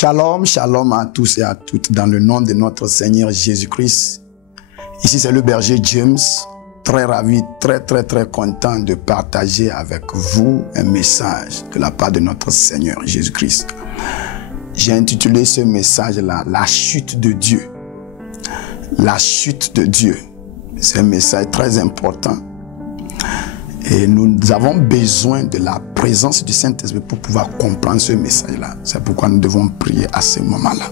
Shalom, shalom à tous et à toutes dans le nom de notre Seigneur Jésus-Christ. Ici c'est le berger James, très ravi, très content de partager avec vous un message de la part de notre Seigneur Jésus-Christ. J'ai intitulé ce message-là, la chute de Dieu. La chute de Dieu. C'est un message très important. Et nous avons besoin de la présence du Saint-Esprit pour pouvoir comprendre ce message-là. C'est pourquoi nous devons prier à ce moment-là.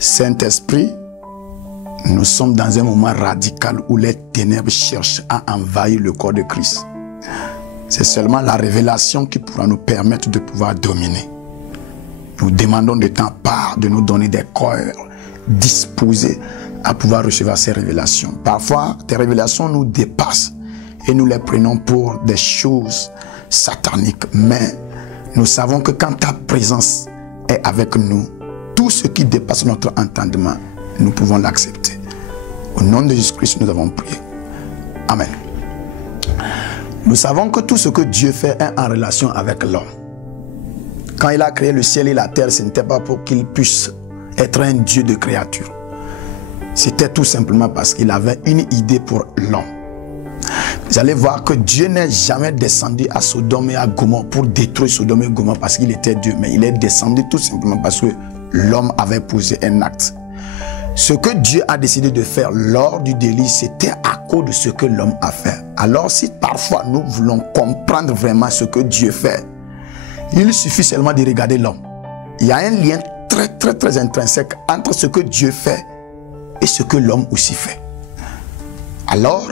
Saint-Esprit, nous sommes dans un moment radical où les ténèbres cherchent à envahir le corps de Christ. C'est seulement la révélation qui pourra nous permettre de pouvoir dominer. Nous demandons de ta part de nous donner des cœurs disposés à pouvoir recevoir ces révélations. Parfois, tes révélations nous dépassent et nous les prenons pour des choses sataniques. Mais nous savons que quand ta présence est avec nous, tout ce qui dépasse notre entendement, nous pouvons l'accepter. Au nom de Jésus-Christ, nous avons prié. Amen. Nous savons que tout ce que Dieu fait est en relation avec l'homme. Quand il a créé le ciel et la terre, ce n'était pas pour qu'il puisse être un Dieu de créature. C'était tout simplement parce qu'il avait une idée pour l'homme. Vous allez voir que Dieu n'est jamais descendu à Sodome et à Gomorrhe pour détruire Sodome et Gomorrhe parce qu'il était Dieu. Mais il est descendu tout simplement parce que l'homme avait posé un acte. Ce que Dieu a décidé de faire lors du délit, c'était à cause de ce que l'homme a fait. Alors si parfois nous voulons comprendre vraiment ce que Dieu fait, il suffit seulement de regarder l'homme. Il y a un lien très intrinsèque entre ce que Dieu fait et ce que l'homme aussi fait. Alors,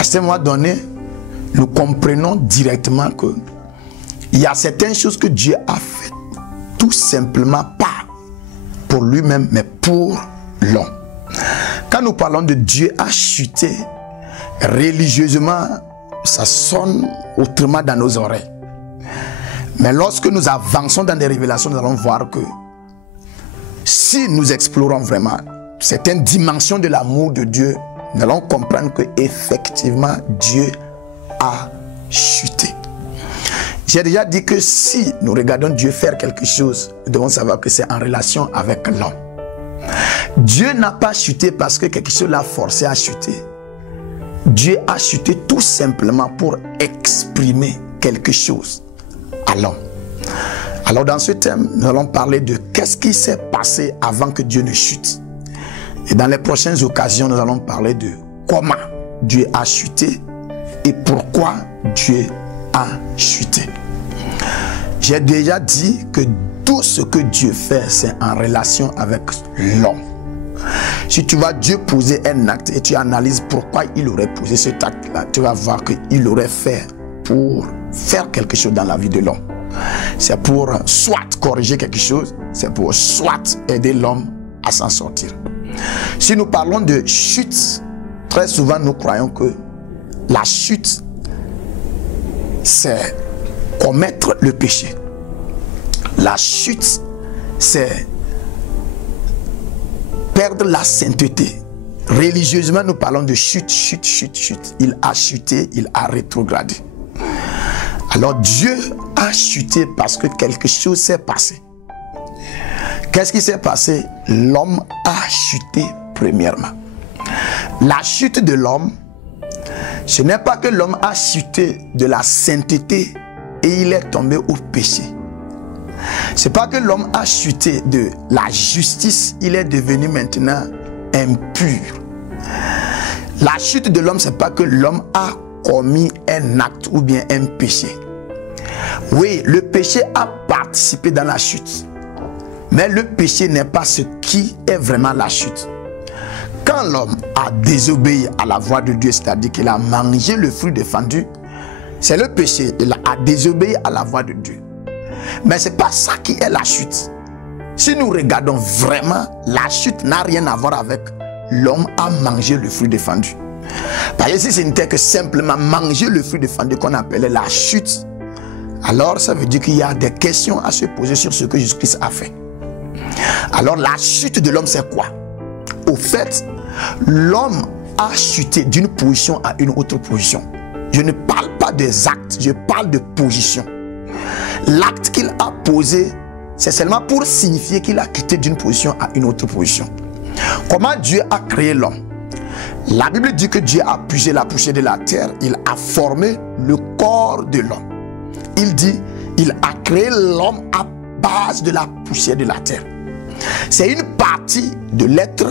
à ce moment donné, nous comprenons directement que il y a certaines choses que Dieu a fait tout simplement pas pour lui-même, mais pour l'homme. Quand nous parlons de Dieu a chuté, religieusement, ça sonne autrement dans nos oreilles. Mais lorsque nous avançons dans des révélations, nous allons voir que si nous explorons vraiment certaines dimensions de l'amour de Dieu, nous allons comprendre que effectivement Dieu a chuté. J'ai déjà dit que si nous regardons Dieu faire quelque chose, nous devons savoir que c'est en relation avec l'homme. Dieu n'a pas chuté parce que quelque chose l'a forcé à chuter. Dieu a chuté tout simplement pour exprimer quelque chose à l'homme. Alors dans ce thème, nous allons parler de qu'est-ce qui s'est passé avant que Dieu ne chute. Et dans les prochaines occasions, nous allons parler de comment Dieu a chuté et pourquoi Dieu a chuté. J'ai déjà dit que tout ce que Dieu fait, c'est en relation avec l'homme. Si tu vois Dieu poser un acte et tu analyses pourquoi il aurait posé cet acte-là, tu vas voir qu'il aurait fait pour faire quelque chose dans la vie de l'homme. C'est pour soit corriger quelque chose, c'est pour soit aider l'homme à s'en sortir. Si nous parlons de chute, très souvent nous croyons que la chute, c'est commettre le péché. La chute, c'est perdre la sainteté. Religieusement, nous parlons de chute. Il a chuté, il a rétrogradé. Alors Dieu a chuté parce que quelque chose s'est passé. Qu'est-ce qui s'est passé? L'homme a chuté premièrement. La chute de l'homme, ce n'est pas que l'homme a chuté de la sainteté et il est tombé au péché. Ce n'est pas que l'homme a chuté de la justice, il est devenu maintenant impur. La chute de l'homme, ce n'est pas que l'homme a commis un acte ou bien un péché. Oui, le péché a participé dans la chute. Mais le péché n'est pas ce qui est vraiment la chute. Quand l'homme a désobéi à la voix de Dieu, c'est-à-dire qu'il a mangé le fruit défendu, c'est le péché. Il a désobéi à la voix de Dieu. Mais ce n'est pas ça qui est la chute. Si nous regardons vraiment, la chute n'a rien à voir avec l'homme a mangé le fruit défendu. Parce que si ce n'était que simplement manger le fruit défendu qu'on appelait la chute, alors ça veut dire qu'il y a des questions à se poser sur ce que Jésus-Christ a fait. Alors la chute de l'homme, c'est quoi? Au fait, l'homme a chuté d'une position à une autre position. Je ne parle pas des actes, je parle de position. L'acte qu'il a posé c'est seulement pour signifier qu'il a quitté d'une position à une autre position. Comment Dieu a créé l'homme? La Bible dit que Dieu a puisé la poussière de la terre, il a formé le corps de l'homme. Il dit, il a créé l'homme à base de la poussière de la terre. C'est une partie de l'être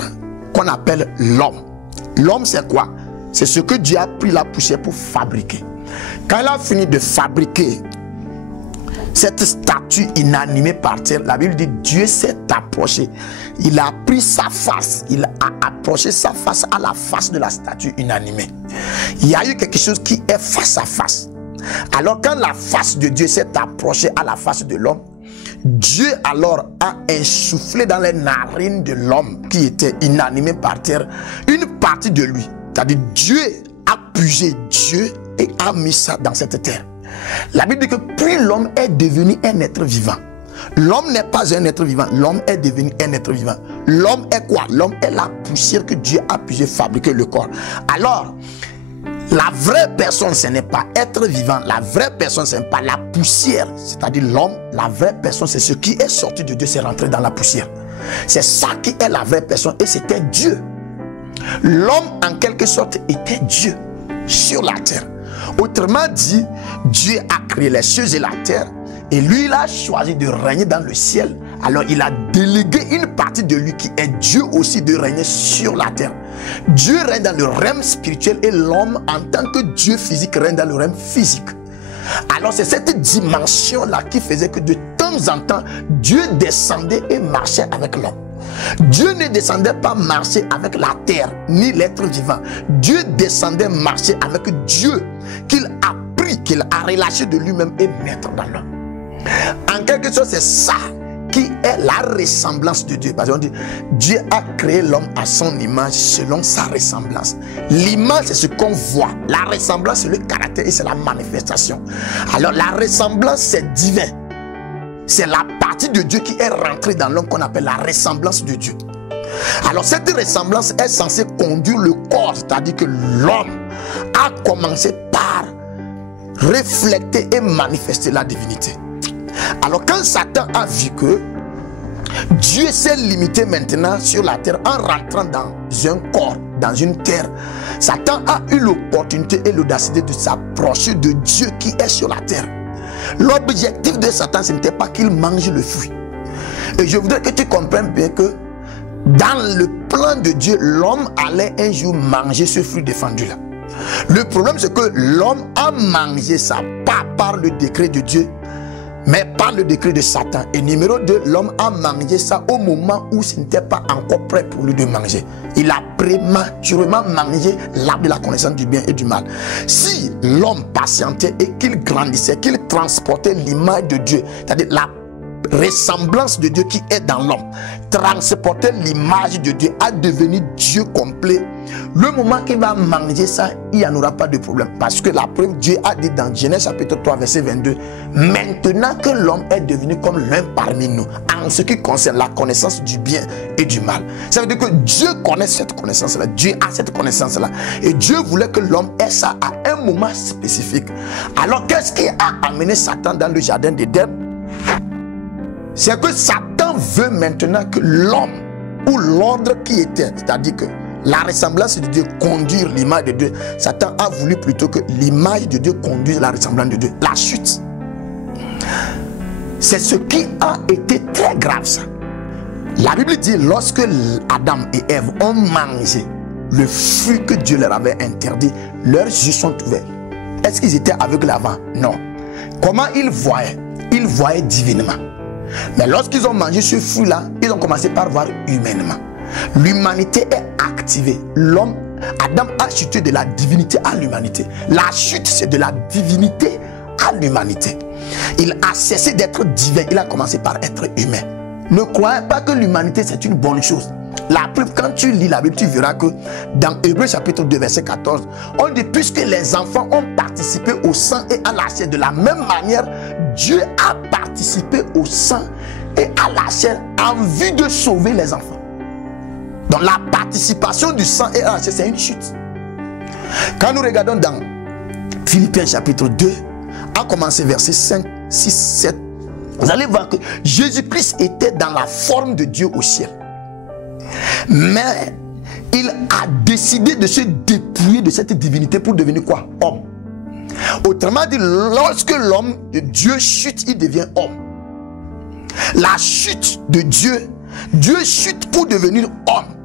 qu'on appelle l'homme. L'homme, c'est quoi? C'est ce que Dieu a pris la poussière pour fabriquer. Quand il a fini de fabriquer cette statue inanimée par terre, la Bible dit Dieu s'est approché. Il a pris sa face, il a approché sa face à la face de la statue inanimée. Il y a eu quelque chose qui est face à face. Alors quand la face de Dieu s'est approchée à la face de l'homme, Dieu alors a insufflé dans les narines de l'homme qui était inanimé par terre une partie de lui. C'est-à-dire Dieu a pugé Dieu et a mis ça dans cette terre. La Bible dit que puis l'homme est devenu un être vivant. L'homme n'est pas un être vivant, l'homme est devenu un être vivant. L'homme est quoi? L'homme est la poussière que Dieu a pugé fabriquer le corps. Alors, la vraie personne, ce n'est pas être vivant. La vraie personne, ce n'est pas la poussière. C'est-à-dire l'homme, la vraie personne, c'est ce qui est sorti de Dieu, c'est rentré dans la poussière. C'est ça qui est la vraie personne et c'était Dieu. L'homme, en quelque sorte, était Dieu sur la terre. Autrement dit, Dieu a créé les cieux et la terre et lui, il a choisi de régner dans le ciel. Alors, il a délégué une partie de lui qui est Dieu aussi de régner sur la terre. Dieu règne dans le règne spirituel et l'homme, en tant que Dieu physique, règne dans le règne physique. Alors, c'est cette dimension-là qui faisait que de temps en temps, Dieu descendait et marchait avec l'homme. Dieu ne descendait pas marcher avec la terre, ni l'être vivant. Dieu descendait marcher avec Dieu, qu'il a pris, qu'il a relâché de lui-même et mettre dans l'homme. En quelque sorte, c'est ça qui est la ressemblance de Dieu. Parce qu'on dit, Dieu a créé l'homme à son image selon sa ressemblance. L'image, c'est ce qu'on voit. La ressemblance, c'est le caractère et c'est la manifestation. Alors, la ressemblance, c'est divin. C'est la partie de Dieu qui est rentrée dans l'homme qu'on appelle la ressemblance de Dieu. Alors cette ressemblance est censée conduire le corps, c'est-à-dire que l'homme a commencé par refléter et manifester la divinité. Alors quand Satan a vu que Dieu s'est limité maintenant sur la terre en rentrant dans un corps, dans une terre, Satan a eu l'opportunité et l'audacité de s'approcher de Dieu qui est sur la terre. L'objectif de Satan, ce n'était pas qu'il mange le fruit. Et je voudrais que tu comprennes bien que dans le plan de Dieu, l'homme allait un jour manger ce fruit défendu là. Le problème, c'est que l'homme a mangé ça, pas par le décret de Dieu, mais par le décret de Satan. Et numéro 2, l'homme a mangé ça au moment où ce n'était pas encore prêt pour lui de manger. Il a prématurément mangé l'arbre de la connaissance du bien et du mal. Si l'homme patientait et qu'il grandissait, qu'il transportait l'image de Dieu, c'est-à-dire la ressemblance de Dieu qui est dans l'homme, transporter l'image de Dieu à devenir Dieu complet, le moment qu'il va manger ça, il n'y en aura pas de problème. Parce que la preuve, Dieu a dit dans Genèse chapitre 3 verset 22, maintenant que l'homme est devenu comme l'un parmi nous en ce qui concerne la connaissance du bien et du mal. Ça veut dire que Dieu connaît cette connaissance-là, Dieu a cette connaissance-là. Et Dieu voulait que l'homme ait ça à un moment spécifique. Alors qu'est-ce qui a amené Satan dans le jardin d'Éden? C'est que Satan veut maintenant que l'homme ou l'ordre qui était, c'est-à-dire que la ressemblance de Dieu conduire l'image de Dieu. Satan a voulu plutôt que l'image de Dieu conduise la ressemblance de Dieu. La chute. C'est ce qui a été très grave ça. La Bible dit lorsque Adam et Ève ont mangé le fruit que Dieu leur avait interdit, leurs yeux sont ouverts. Est-ce qu'ils étaient aveugles avant? Non. Comment ils voyaient? Ils voyaient divinement. Mais lorsqu'ils ont mangé ce fruit-là, ils ont commencé par voir humainement. L'humanité est activée. L'homme, Adam a chuté de la divinité à l'humanité. La chute, c'est de la divinité à l'humanité. Il a cessé d'être divin. Il a commencé par être humain. Ne croyez pas que l'humanité, c'est une bonne chose. La preuve, quand tu lis la Bible, tu verras que dans Hébreux chapitre 2, verset 14, on dit puisque les enfants ont participé au sang et à la chair, de la même manière, Dieu a participé au sang et à la chair en vue de sauver les enfants. Donc la participation du sang et à la chair, c'est une chute. Quand nous regardons dans Philippiens chapitre 2, à commencer verset 5, 6, 7 Vous allez voir que Jésus-Christ était dans la forme de Dieu au ciel. Mais il a décidé de se dépouiller de cette divinité pour devenir quoi? Homme. Autrement dit, lorsque l'homme de Dieu chute, il devient homme. La chute de Dieu, Dieu chute pour devenir homme.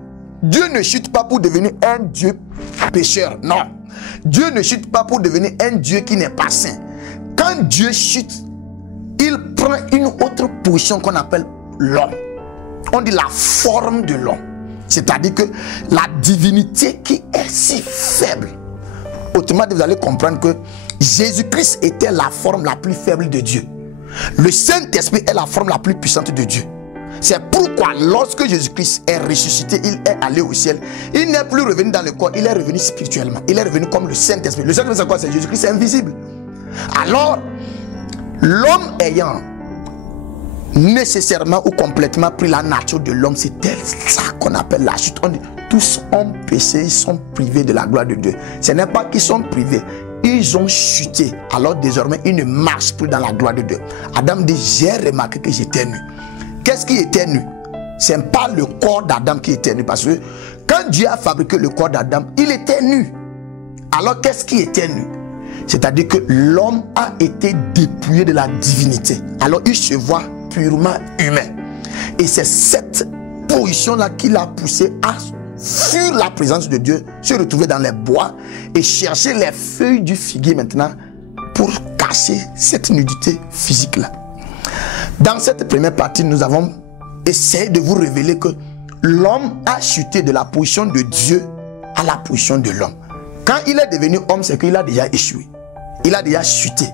Dieu ne chute pas pour devenir un Dieu pécheur, non. Dieu ne chute pas pour devenir un Dieu qui n'est pas saint. Quand Dieu chute, il prend une autre position qu'on appelle l'homme. On dit la forme de l'homme. C'est-à-dire que la divinité qui est si faible. Autrement dit, vous allez comprendre que Jésus-Christ était la forme la plus faible de Dieu. Le Saint-Esprit est la forme la plus puissante de Dieu. C'est pourquoi lorsque Jésus-Christ est ressuscité, il est allé au ciel. Il n'est plus revenu dans le corps, il est revenu spirituellement. Il est revenu comme le Saint-Esprit. Le Saint-Esprit, c'est quoi? C'est Jésus-Christ, c'est invisible. Alors, l'homme ayant nécessairement ou complètement pris la nature de l'homme, c'était ça qu'on appelle la chute. On dit, tous ont péché, ils sont privés de la gloire de Dieu. Ce n'est pas qu'ils sont privés, ils ont chuté. Alors désormais, ils ne marchent plus dans la gloire de Dieu. Adam dit, j'ai remarqué que j'étais nu. Qu'est-ce qui était nu? Ce n'est pas le corps d'Adam qui était nu, parce que quand Dieu a fabriqué le corps d'Adam, il était nu. Alors qu'est-ce qui était nu? C'est-à-dire que l'homme a été dépouillé de la divinité. Alors il se voit purement humain. Et c'est cette position-là qui l'a poussé à fuir la présence de Dieu, se retrouver dans les bois et chercher les feuilles du figuier maintenant pour cacher cette nudité physique-là. Dans cette première partie, nous avons essayé de vous révéler que l'homme a chuté de la position de Dieu à la position de l'homme. Quand il est devenu homme, c'est qu'il a déjà échoué. Il a déjà chuté.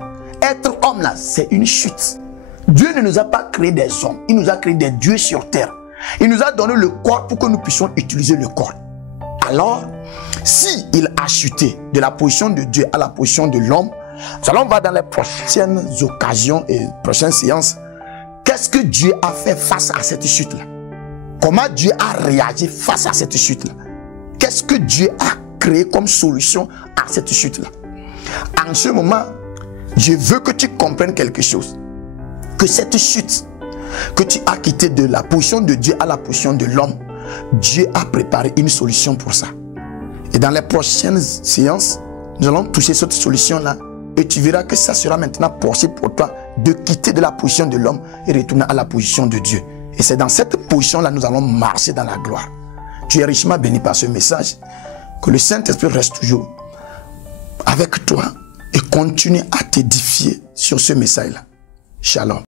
Être homme là, c'est une chute. Dieu ne nous a pas créé des hommes. Il nous a créé des dieux sur terre. Il nous a donné le corps pour que nous puissions utiliser le corps. Alors, si il a chuté de la position de Dieu à la position de l'homme, nous allons voir dans les prochaines occasions et prochaines séances, qu'est-ce que Dieu a fait face à cette chute-là? Comment Dieu a réagi face à cette chute-là? Qu'est-ce que Dieu a créé comme solution à cette chute-là? En ce moment, je veux que tu comprennes quelque chose. Que cette chute que tu as quitté de la position de Dieu à la position de l'homme, Dieu a préparé une solution pour ça. Et dans les prochaines séances, nous allons toucher cette solution-là et tu verras que ça sera maintenant possible pour toi de quitter de la position de l'homme et retourner à la position de Dieu. Et c'est dans cette position-là que nous allons marcher dans la gloire. Tu es richement béni par ce message. Que le Saint-Esprit reste toujours avec toi et continue à t'édifier sur ce message-là. Shalom.